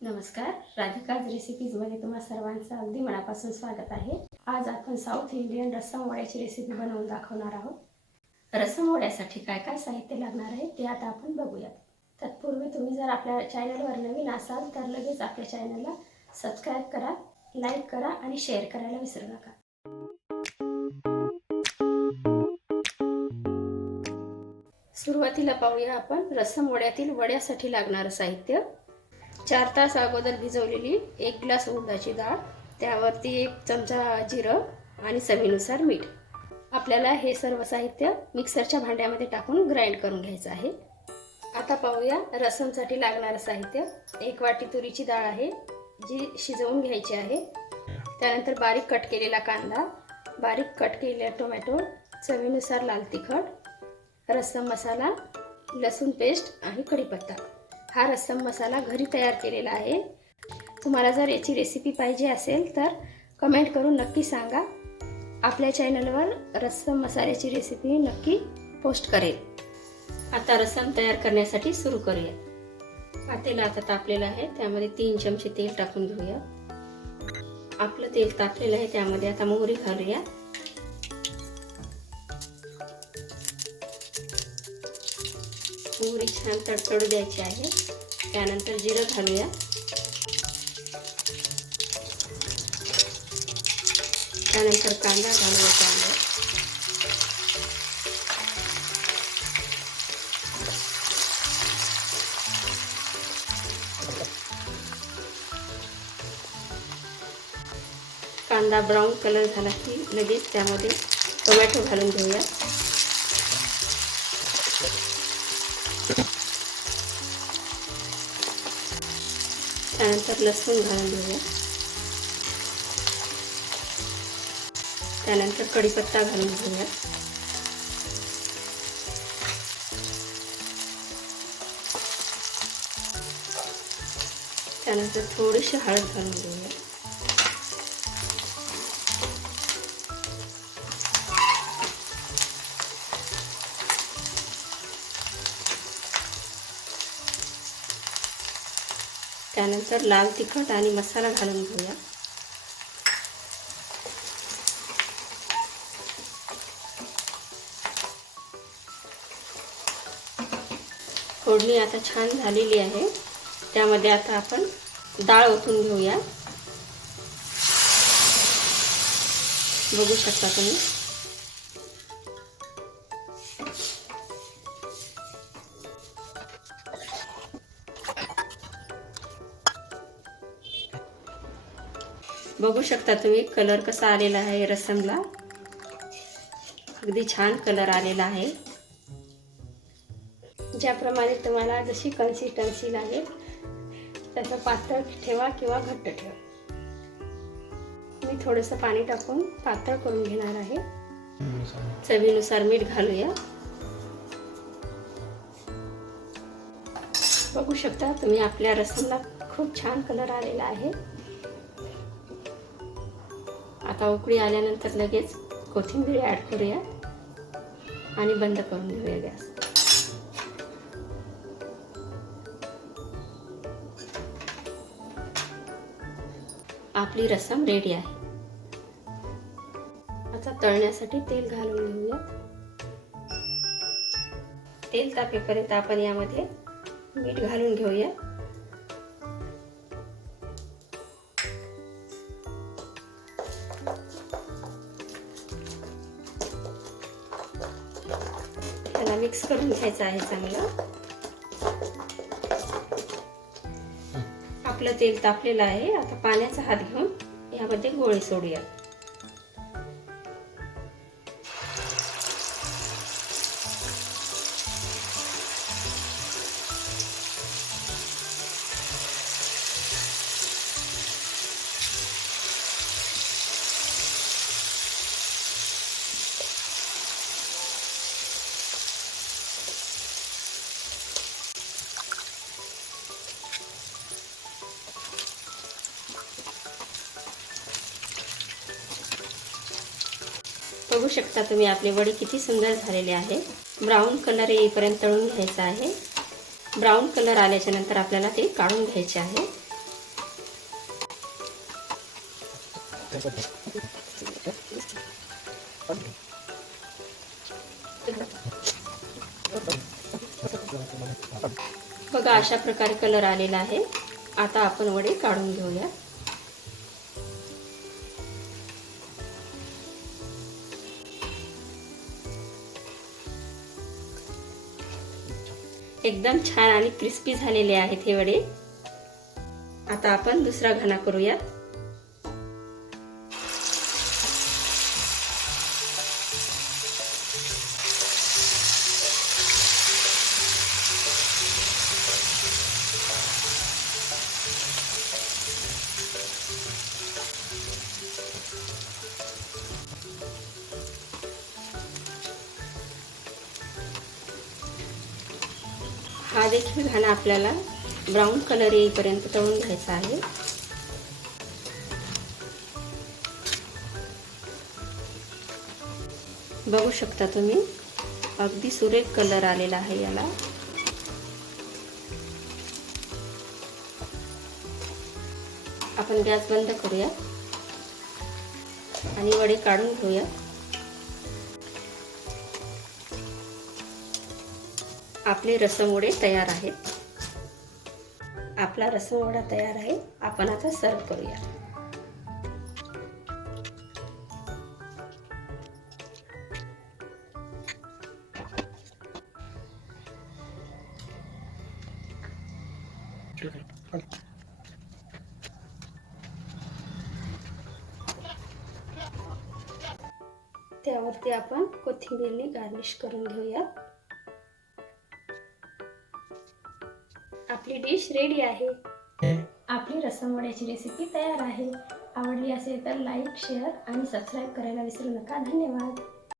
नमस्कार राधिकाज रेसिपीजमध्ये तुम्हा सर्वांचं अगदी मनापासून स्वागत आहे. आज आपण साऊथ इंडियन रस्सम वड्याची रेसिपी बनवून दाखवणार आहोत. रस्सम वड्यासाठी काय काय साहित्य लागणार आहे ते आता आपण बघूयात. तत्पूर्वी तुम्ही जर आपल्या चॅनलवर नवीन असाल तर लगेच आपल्या चॅनलला सबस्क्राईब करा लाईक करा आणि शेअर करायला विसरू नका. सुरुवातीला पाहूया आपण रस्सम वड्यातील वड्यासाठी लागणारं साहित्य. चार तास अगोदर भिजवलेली एक ग्लास उडदाची डाळ त्यावरती एक चमचा जिरं आणि चवीनुसार मीठ. आपल्याला हे सर्व साहित्य मिक्सरच्या भांड्यामध्ये टाकून ग्राइंड करून घ्यायचं आहे. आता पाहूया रसमसाठी लागणारं साहित्य. एक वाटी तुरीची डाळ आहे जी शिजवून घ्यायची आहे. त्यानंतर बारीक कट केलेला कांदा बारीक कट केलेला टोमॅटो चवीनुसार लाल तिखट रस्सम मसाला लसूण पेस्ट आणि कढीपत्ता. हा रस्सम मसाला घरी तयार केलेला आहे. तुम्हाला जर याची रेसिपी पाहिजे असेल तर कमेंट करून नक्की सांगा. आपल्या चॅनलवर रस्सम मसाल्याची रेसिपी नक्की पोस्ट करेल. आता रस्सम तयार करण्यासाठी सुरू करूया. तेल आता तापलेलं आहे. त्यामध्ये तीन चमचे तेल टाकून घेऊया. आपलं तेल तापलेलं आहे त्यामध्ये आता मोहरी घालूया. मोहरी छान तडतडू द्यायची आहे. त्यानंतर जिरं घालूया. त्यानंतर कांदा घालूया कांदा कांदा ब्राऊन कलर झाला की लगेच त्यामध्ये टोमॅटो घालून घेऊया. त्यानंतर लसूण घालून घेऊया त्यानंतर कढीपत्ता घालून घेऊया. त्यानंतर थोडीशी हळद घालून घेऊया. त्यानंतर लाल तिखट आणि मसाला घालून घेऊया. फोडणी आता छान झालेली आहे. त्यामध्ये आता आपण डाळ ओतून घेऊया. बघू शकता तुम्ही. बघू शकता तुम्ही कलर कसा आलेला आहे रसमला. अगदी छान कलर आलेला आहे. ज्याप्रमाणे तुम्हाला जशी कन्सिस्टन्सी लागेल त्याचं पातळ ठेवा किंवा घट्ट ठेवा. मी थोडंसं पाणी टाकून पातळ करून घेणार आहे. चवीनुसार मीठ घालूया. बघू शकता तुम्ही आपल्या रसमला खूप छान कलर आलेला आहे. आता उकळी आल्यानंतर लगेच कोथिंबीर ॲड करूया आणि बंद करून घेऊया गॅस. आपली रसम रेडी आहे. आता तळण्यासाठी तेल घालून घेऊया. तेल तापेपर्यंत आपण यामध्ये मीठ घालून घेऊया. मिक्स करून घ्यायचं आहे चांगलं. आपलं तेल तापलेलं आहे. आता पाण्याचा हात घेऊन यामध्ये गोळे सोडूया बघू शकता तुम्ही आपले वडे किती सुंदर झालेले आहे. ब्राऊन कलर येईपर्यंत तळून घ्यायचा आहे. ब्राऊन कलर आल्याच्यानंतर आपल्याला ते काढून घ्यायचे आहे. बघा अशा प्रकारे कलर आलेला आहे. आता आपण वडे काढून घेऊया. एकदम छान आणि क्रिस्पी झालेले आहेत हे वडे. आता आपण दुसरा घाणा करूयात. हा देखील घाणा आपल्याला ब्राऊन कलर येईपर्यंत तळून घ्यायचा आहे. बघू शकता तुम्ही अगदी सुरेख कलर आलेला आहे याला. आपण गॅस बंद करूया आणि वडे काढून घेऊया. आपले रसमवडे तयार आहेत. आपला रसमवडा तयार आहे. आपण आता सर्व करूया. त्यावरती आपण कोथिंबीरने गार्निश करून घेऊया. आपली डिश रेडी आहे. आपली रसमवड्याची रेसिपी तयार आहे. आवडली असेल तर लाईक शेअर आणि सबस्क्राईब करायला विसरू नका. धन्यवाद.